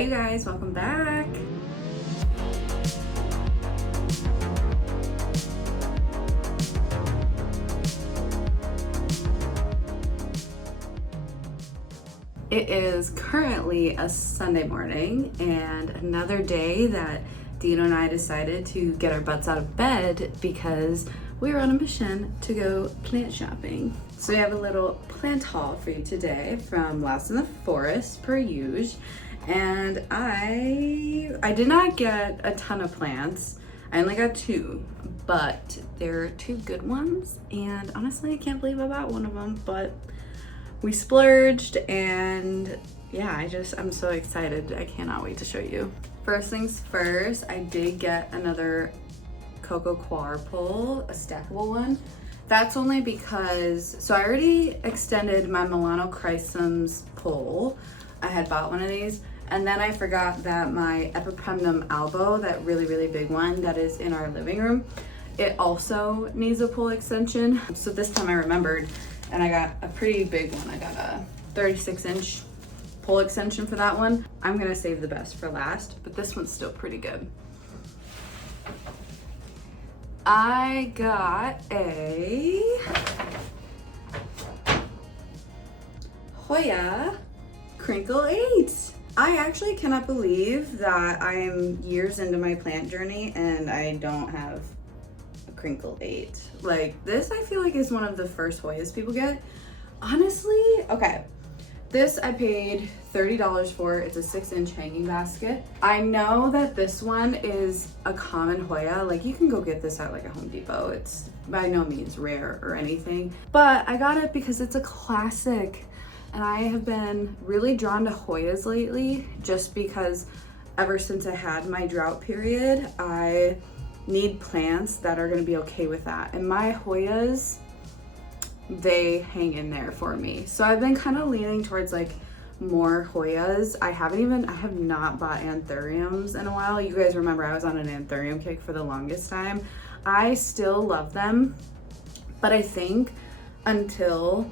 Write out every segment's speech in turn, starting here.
Hi you guys, welcome back. It is currently a Sunday morning and another day that Dino and I decided to get our butts out of bed because we were on a mission to go plant shopping. So we have a little plant haul for you today from Lost in the Forest per usual. And I did not get a ton of plants. I only got 2, but they're 2 good ones. And honestly, I can't believe I bought one of them, but we splurged and yeah, I'm so excited. I cannot wait to show you. First things first, I did get another Coco Coir pole, a stackable one. That's only because, so I already extended my Milano Chrysums pole. I had bought one of these, and then I forgot that my Epipremnum elbow, that really big one that is in our living room, it also needs a pole extension. So this time I remembered, and I got a pretty big one. I got a 36-inch pole extension for that one. I'm gonna save the best for last, but this one's still pretty good. I got a Hoya Crinkle 8. I actually cannot believe that I am years into my plant journey and I don't have Crinkle 8. Like this, I feel like is one of the first Hoyas people get. Honestly, okay. This I paid $30 for. It's a 6-inch hanging basket. I know that this one is a common Hoya. Like you can go get this at like a Home Depot. It's by no means rare or anything, but I got it because it's a classic. And I have been really drawn to Hoyas lately just because ever since I had my drought period, I need plants that are gonna be okay with that. And my Hoyas, they hang in there for me. So I've been kind of leaning towards like more Hoyas. I have not bought anthuriums in a while. You guys remember I was on an anthurium kick for the longest time. I still love them, but I think until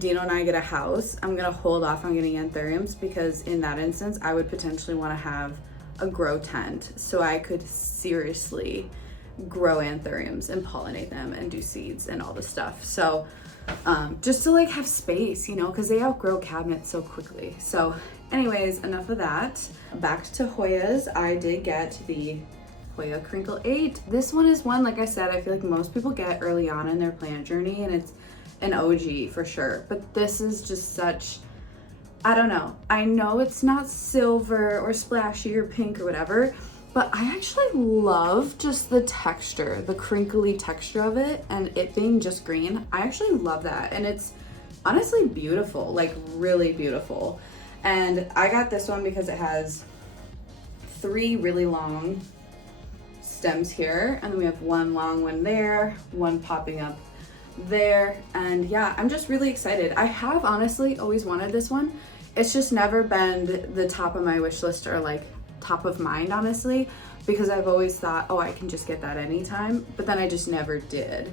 Dino and I get a house, I'm gonna hold off on getting anthuriums because in that instance, I would potentially wanna have a grow tent so I could seriously grow anthuriums and pollinate them and do seeds and all the stuff. So just to like have space, you know, because they outgrow cabinets so quickly. So anyways, enough of that. Back to Hoyas. I did get the Hoya Crinkle 8. This one is one, like I said, I feel like most people get early on in their plant journey and it's an OG for sure. But this is just such, I don't know. I know it's not silver or splashy or pink or whatever, but I actually love just the texture, the crinkly texture of it, and it being just green. I actually love that. And it's honestly beautiful, like really beautiful. And I got this one because it has 3 really long stems here. And then we have 1 long one there, 1 popping up there. And yeah, I'm just really excited. I have honestly always wanted this one. It's just never been the top of my wish list or like top of mind, honestly, because I've always thought, oh, I can just get that anytime, but then I just never did.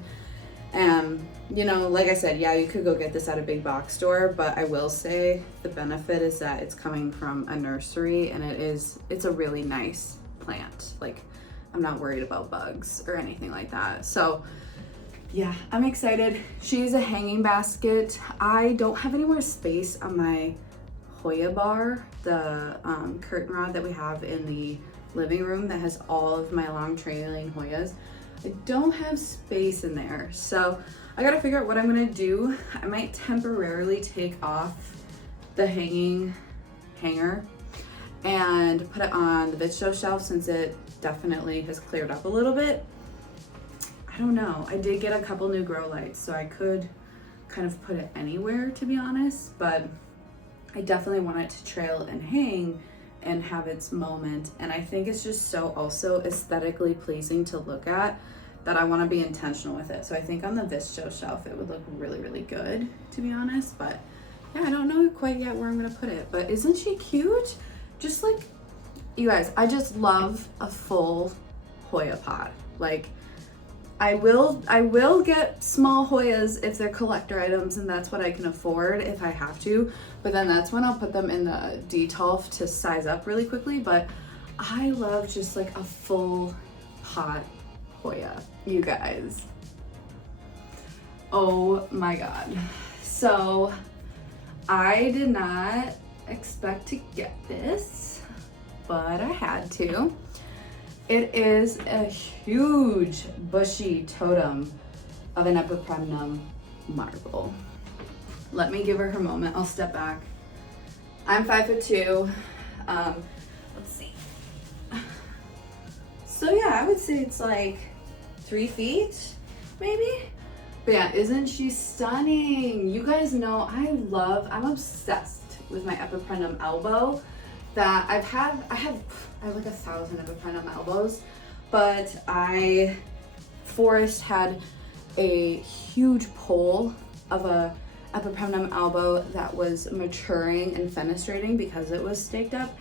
You know, like I said, yeah, you could go get this at a big box store, but I will say the benefit is that it's coming from a nursery and it's a really nice plant. Like I'm not worried about bugs or anything like that. So yeah, I'm excited. She's a hanging basket. I don't have any more space on my Hoya bar, the curtain rod that we have in the living room that has all of my long trailing Hoyas. I don't have space in there, so I gotta figure out what I'm gonna do. I might temporarily take off the hanger and put it on the Vitcho shelf since it definitely has cleared up a little bit. I don't know. I did get a couple new grow lights, so I could kind of put it anywhere, to be honest, but I definitely want it to trail and hang and have its moment. And I think it's just so also aesthetically pleasing to look at that I want to be intentional with it. So I think on the Visto shelf, it would look really good, to be honest. But yeah, I don't know quite yet where I'm going to put it. But isn't she cute? Just like, you guys, I just love a full Hoya pot. Like, I will get small Hoyas if they're collector items, and that's what I can afford if I have to. But then that's when I'll put them in the detolf to size up really quickly. But I love just like a full pot Hoya, you guys. Oh my God. So I did not expect to get this, but I had to. It is a huge bushy totem of an Epipremnum marble. Let me give her her moment. I'll step back. I'm 5'2". Let's see. So yeah, I would say it's like 3 feet, maybe. But yeah, isn't she stunning? You guys know I'm obsessed with my Epipremnum elbow. That I have like 1,000 Epipremnum elbows, but Forrest had a huge pole of a Epipremnum elbow that was maturing and fenestrating because it was staked up,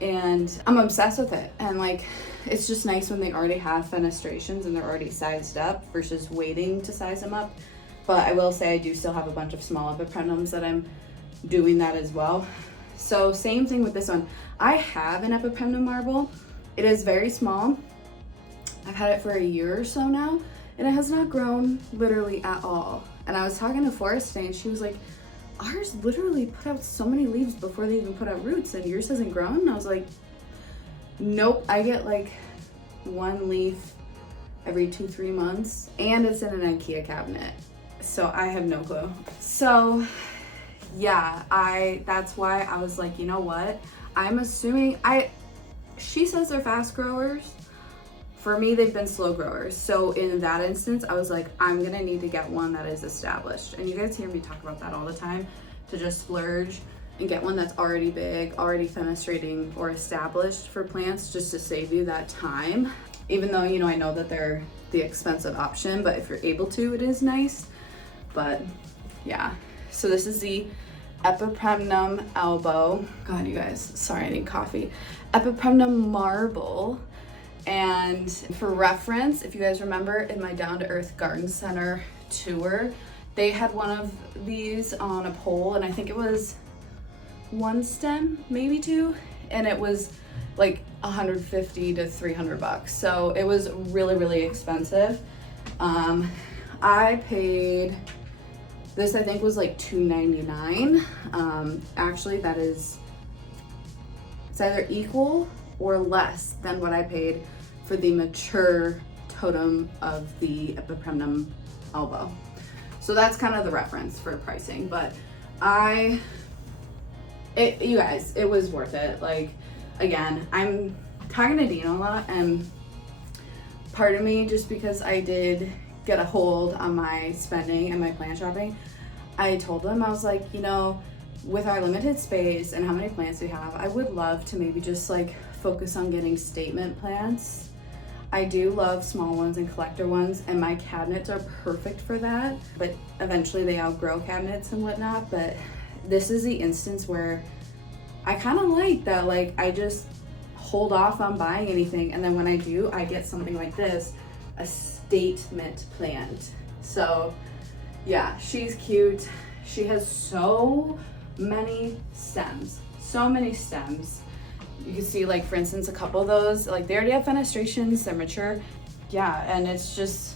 and I'm obsessed with it. And like, it's just nice when they already have fenestrations and they're already sized up versus waiting to size them up. But I will say I do still have a bunch of small Epipremnums that I'm doing that as well. So same thing with this one. I have an Epipremnum marble. It is very small. I've had it for a year or so now, and it has not grown literally at all. And I was talking to Forrest today, and she was like, ours literally put out so many leaves before they even put out roots, and yours hasn't grown? And I was like, nope, I get like 1 leaf every 2-3 months, and it's in an IKEA cabinet. So I have no clue. So yeah, that's why I was like, you know what? I'm assuming she says they're fast growers. For me, they've been slow growers. So in that instance, I was like, I'm gonna need to get one that is established. And you guys hear me talk about that all the time, to just splurge and get one that's already big, already fenestrating or established for plants, just to save you that time. Even though, you know, I know that they're the expensive option, but if you're able to, it is nice. But yeah, so this is the Epipremnum elbow. God, you guys, sorry, I need coffee. Epipremnum marble. And for reference, if you guys remember in my Down to Earth Garden Center tour, they had one of these on a pole, and I think it was 1 stem, maybe 2, and it was like $150 to $300. So it was really, really expensive. I paid, this I think was like $2.99. Actually, that is, it's either equal or less than what I paid for the mature totem of the Epipremnum elbow. So that's kind of the reference for pricing, but you guys, it was worth it. Like, again, I'm talking to Dean a lot, and part of me, just because I did get a hold on my spending and my plant shopping, I told them, I was like, you know, with our limited space and how many plants we have, I would love to maybe just like focus on getting statement plants. I do love small ones and collector ones, and my cabinets are perfect for that, but eventually they outgrow cabinets and whatnot. But this is the instance where I kind of like that, like I just hold off on buying anything, and then when I do, I get something like this, a statement plant. So yeah, she's cute. She has so many stems. You can see, like, for instance, a couple of those, like, they already have fenestrations, they're mature. Yeah, and it's just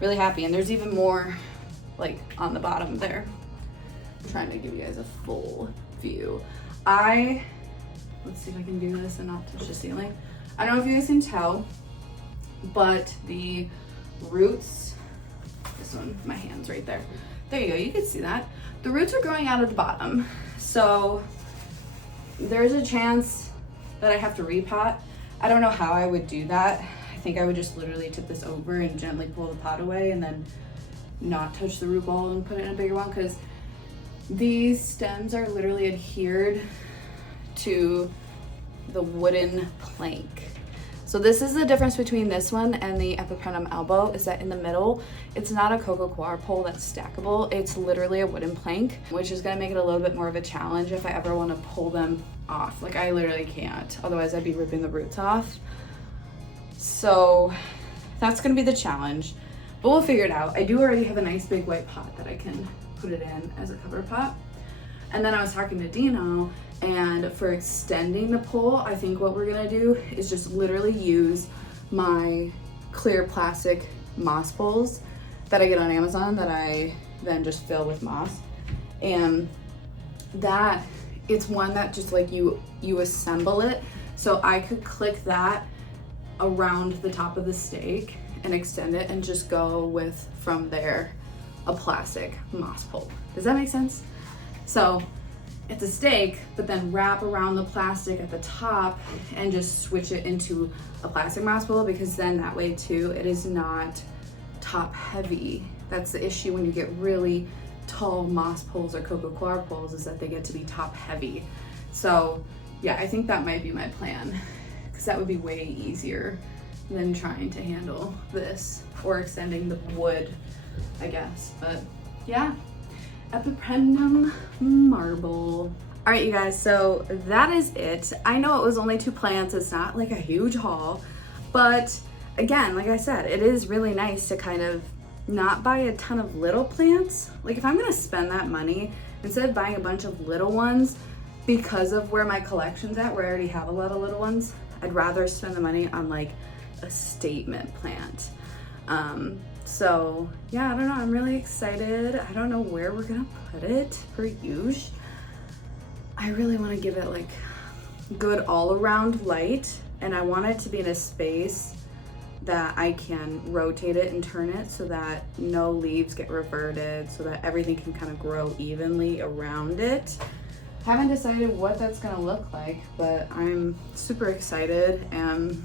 really happy. And there's even more, like, on the bottom there. I'm trying to give you guys a full view. Let's see if I can do this and not touch the ceiling. I don't know if you guys can tell, but the roots, this one, my hand's right there. There you go, you can see that. The roots are growing out of the bottom. So there's a chance that I have to repot. I don't know how I would do that. I think I would just literally tip this over and gently pull the pot away and then not touch the root ball and put it in a bigger one, because these stems are literally adhered to the wooden plank. So this is the difference between this one and the Epipremnum elbow, is that in the middle, it's not a coco coir pole that's stackable. It's literally a wooden plank, which is gonna make it a little bit more of a challenge if I ever wanna pull them off. Like, I literally can't, otherwise I'd be ripping the roots off. So that's gonna be the challenge. but we'll figure it out. I do already have a nice big white pot that I can put it in as a cover pot. And then I was talking to Dino, and for extending the pole, I think what we're gonna do is just literally use my clear plastic moss poles that I get on Amazon that I then just fill with moss. And that, it's one that just like you assemble it. So I could click that around the top of the stake and extend it and just go with, from there, a plastic moss pole. Does that make sense? So it's a stake, but then wrap around the plastic at the top and just switch it into a plastic moss pole, because then that way too, it is not top heavy. That's the issue when you get really tall moss poles or coco coir poles, is that they get to be top heavy. So yeah, I think that might be my plan, because that would be way easier than trying to handle this or extending the wood, I guess. But yeah, Epipremnum marble. All right, you guys, so that is it. I know it was only 2 plants. It's not like a huge haul, but again, like I said, it is really nice to kind of not buy a ton of little plants. Like if I'm gonna spend that money, instead of buying a bunch of little ones, because of where my collection's at, where I already have a lot of little ones, I'd rather spend the money on like a statement plant. So yeah, I don't know, I'm really excited. I don't know where we're gonna put it for use. I really wanna give it like good all around light, and I want it to be in a space that I can rotate it and turn it so that no leaves get reverted, so that everything can kind of grow evenly around it. Haven't decided what that's gonna look like, but I'm super excited, and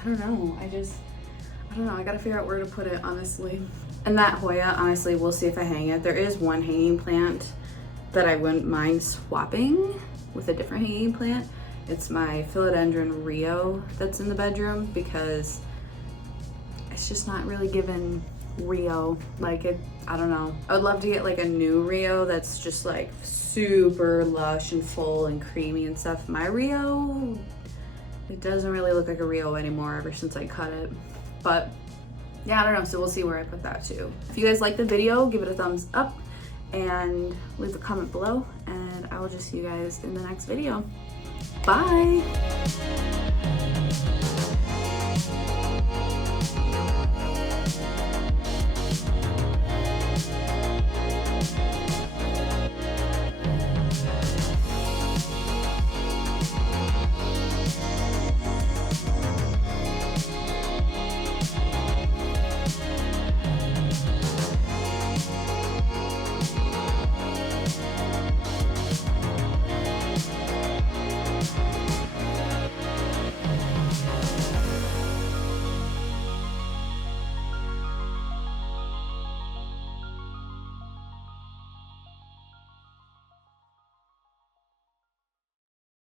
I don't know, I gotta figure out where to put it, honestly. And that Hoya, honestly, we'll see if I hang it. There is one hanging plant that I wouldn't mind swapping with a different hanging plant. It's my philodendron Rio that's in the bedroom, because it's just not really giving Rio like it. I don't know. I would love to get like a new Rio that's just like super lush and full and creamy and stuff. My Rio, it doesn't really look like a Rio anymore ever since I cut it. But yeah, I don't know, so we'll see where I put that too. If you guys like the video, give it a thumbs up and leave a comment below, and I will just see you guys in the next video. Bye.